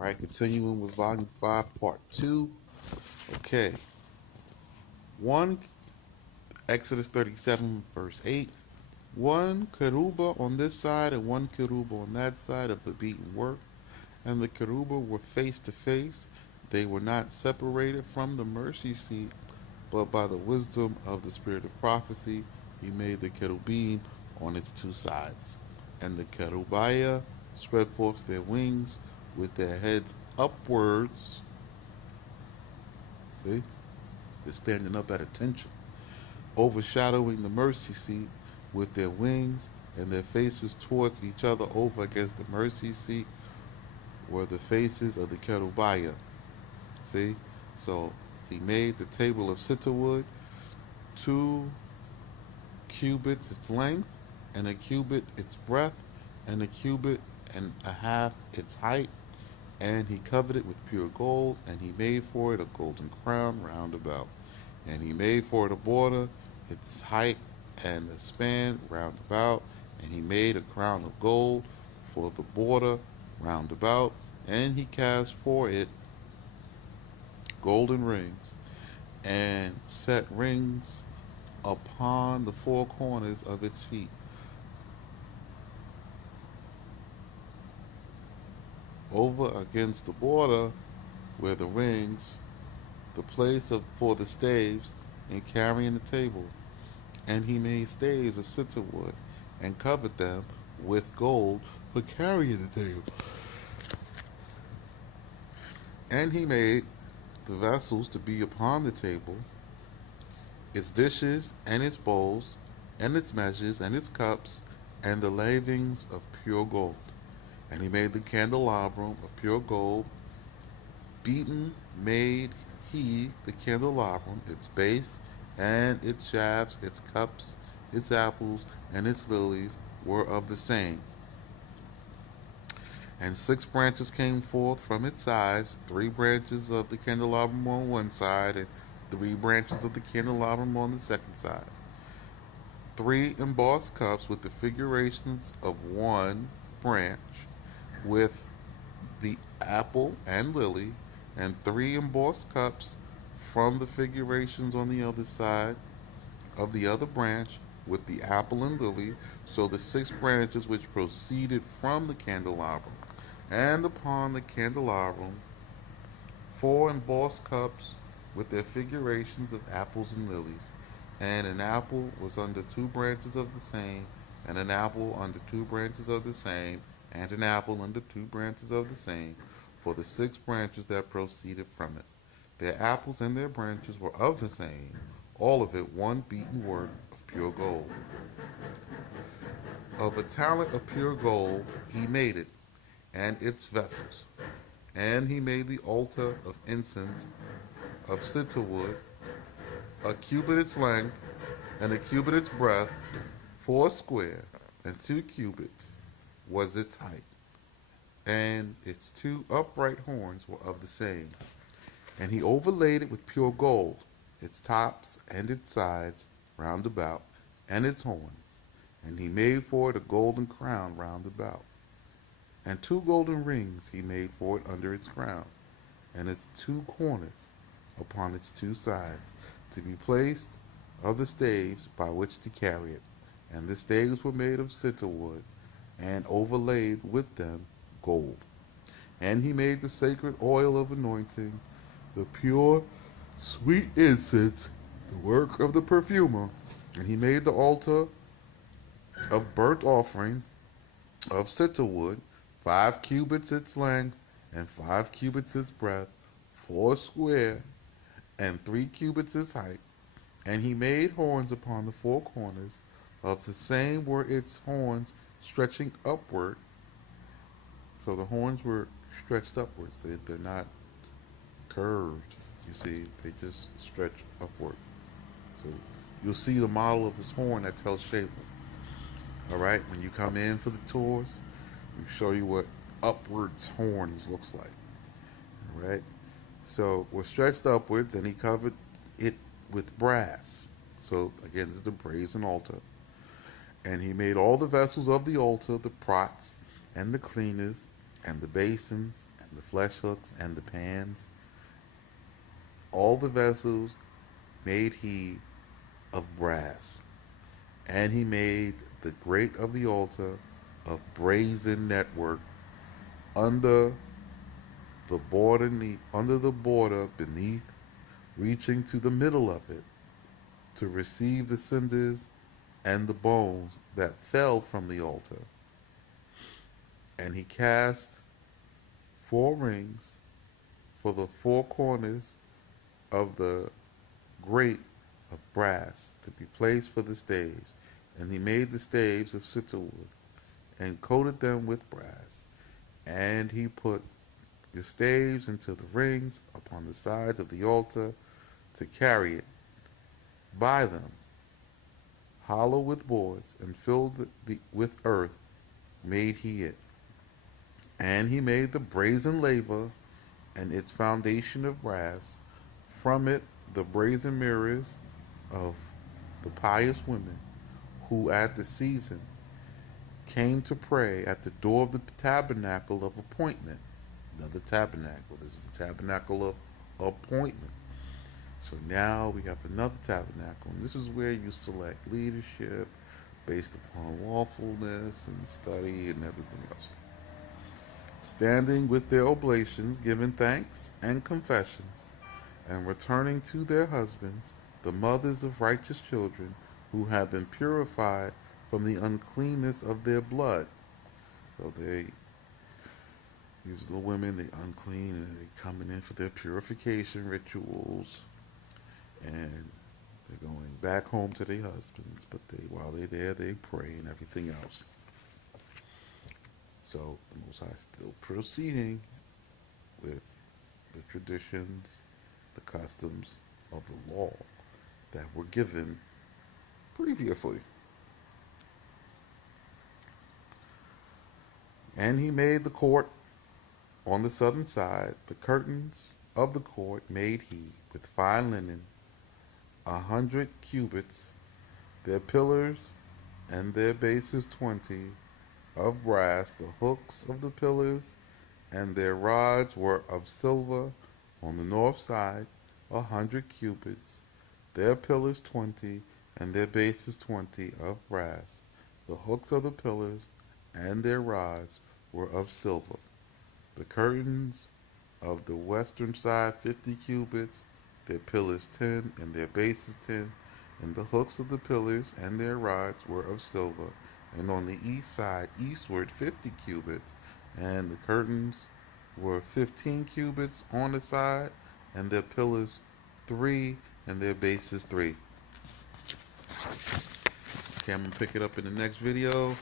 Right, continuing with volume 5, part 2. Okay, 1 Exodus 37, verse 8. One keruba on this side and one keruba on that side of the beaten work, and the keruba were face to face. They were not separated from the mercy seat, but by the wisdom of the spirit of prophecy, he made the cherubim on its two sides. And the cherubia spread forth their wings with their heads upwards. See? They're standing up at attention, overshadowing the mercy seat with their wings, and their faces towards each other over against the mercy seat were the faces of the cherubia. See? So he made the table of cedar wood, 2 cubits its length, and a cubit its breadth, and a cubit and a half its height. And he covered it with pure gold, and he made for it a golden crown round about. And he made for it a border, its height and a span round about. And he made a crown of gold for the border round about. And he cast for it golden rings, and set rings upon the four corners of its feet. Over against the border were the rings, the place for the staves in carrying the table. And he made staves of cedar wood, and covered them with gold for carrying the table. And he made the vessels to be upon the table, its dishes, and its bowls, and its measures, and its cups, and the lavings of pure gold. And he made the candelabrum of pure gold. Beaten made he the candelabrum, its base, and its shafts, its cups, its apples, and its lilies were of the same. And 6 branches came forth from its sides, 3 branches of the candelabrum on one side, and 3 branches of the candelabrum on the second side. 3 embossed cups with the figurations of one branch, with the apple and lily, and 3 embossed cups from the figurations on the other side of the other branch, with the apple and lily. So the 6 branches which proceeded from the candelabrum. And upon the candelabrum 4 embossed cups with their figurations of apples and lilies. And an apple was under 2 branches of the same, and an apple under 2 branches of the same, and an apple under 2 branches of the same, for the 6 branches that proceeded from it. Their apples and their branches were of the same, all of it one beaten work of pure gold. Of a talent of pure gold he made it, and its vessels. And he made the altar of incense of cedar wood, a cubit its length, and a cubit its breadth, 4 square, and 2 cubits was its height. And its 2 upright horns were of the same. And he overlaid it with pure gold, its tops and its sides round about, and its horns. And he made for it a golden crown round about. And 2 golden rings he made for it under its crown, and its 2 corners upon its 2 sides, to be placed of the staves by which to carry it. And the staves were made of cedar wood, and overlaid with them gold. And he made the sacred oil of anointing, the pure sweet incense, the work of the perfumer. And he made the altar of burnt offerings of cedar wood, 5 cubits its length, and 5 cubits its breadth, 4 square, and 3 cubits its height. And he made horns upon the 4 corners. Of the same were its horns stretching upward. So the horns were stretched upwards. They're not curved. You see, they just stretch upward. So you'll see the model of this horn that tells Shaver. All right, when you come in for the tours, we show you what upwards horns looks like. All right, so we're stretched upwards, and he covered it with brass. So again, this is the brazen altar. And he made all the vessels of the altar, the pots, and the cleaners, and the basins, the flesh hooks, and the pans. All the vessels made he of brass. And he made the grate of the altar of brazen network under under the border beneath, reaching to the middle of it, to receive the cinders and the bones that fell from the altar. And he cast 4 rings for the 4 corners of the grate of brass to be placed for the staves. And he made the staves of cedar wood and coated them with brass. And he put the staves into the rings upon the sides of the altar to carry it by them, hollow with boards, and filled with earth made he it. And he made the brazen laver and its foundation of brass, from it the brazen mirrors of the pious women who at the season came to pray at the door of the tabernacle of appointment. Another tabernacle. This is the tabernacle of appointment. So now we have another tabernacle, and this is where you select leadership based upon lawfulness and study and everything else. Standing with their oblations, giving thanks and confessions, and returning to their husbands, the mothers of righteous children who have been purified from the uncleanness of their blood. So these are the women, they unclean, and they're coming in for their purification rituals, and they're going back home to their husbands, but while they're there, they pray and everything else. So the Most High is still proceeding with the traditions, the customs of the law that were given previously. And he made the court on the southern side. The curtains of the court made he with fine linen, 100 cubits, their pillars and their bases 20 of brass. The hooks of the pillars and their rods were of silver. On the north side 100 cubits, their pillars 20, and their bases 20 of brass. The hooks of the pillars and their rods were of silver. The curtains of the western side 50 cubits, their pillars 10, and their bases 10, and the hooks of the pillars and their rods were of silver. And on the east side eastward 50 cubits, and the curtains were 15 cubits on the side, and their pillars 3, and their bases 3. Okay, I'm going to pick it up in the next video.